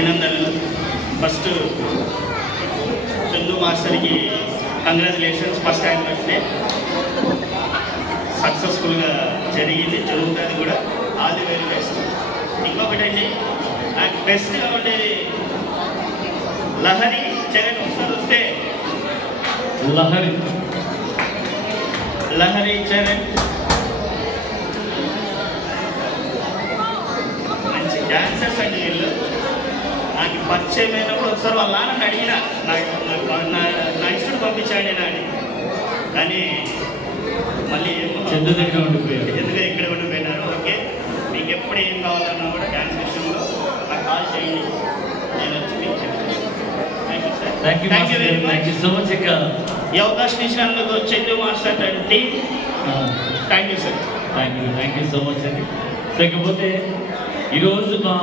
అభినందనలు. ఫస్ట్ చందు మాస్టర్కి congratulations. First time వస్తే సక్సెస్ఫుల్గా జరిగింది, జరుగుతుంది కూడా. All the very best. ఇంకొకటి అయితే నాకు బెస్ట్గా ఉండేది లహరి జగన్ ఒకసారి వస్తే లహరి చరణ్ మంచి డాన్సర్స్ అండి వీళ్ళు. నాకు పరిచయం అయినప్పుడు ఒకసారి వాళ్ళ నాన్నని అడిగిన, నా ఇష్టం పంపించాడు నాని, కానీ మళ్ళీ ఎందుకు ఇక్కడ ఉండిపోయినారు. ఓకే, మీకు ఎప్పుడు ఏం కావాలన్నా కూడా డ్యాన్స్ విషయంలో నాకు కాల్ చేయండి, నేను వచ్చి మీకు చెప్తాను. Thank you very much. So much. ఈ అవకాశం ఇచ్చినందుకు Chandu master and team thank you sir. Thank you so much అండి. లేకపోతే ఈరోజు మా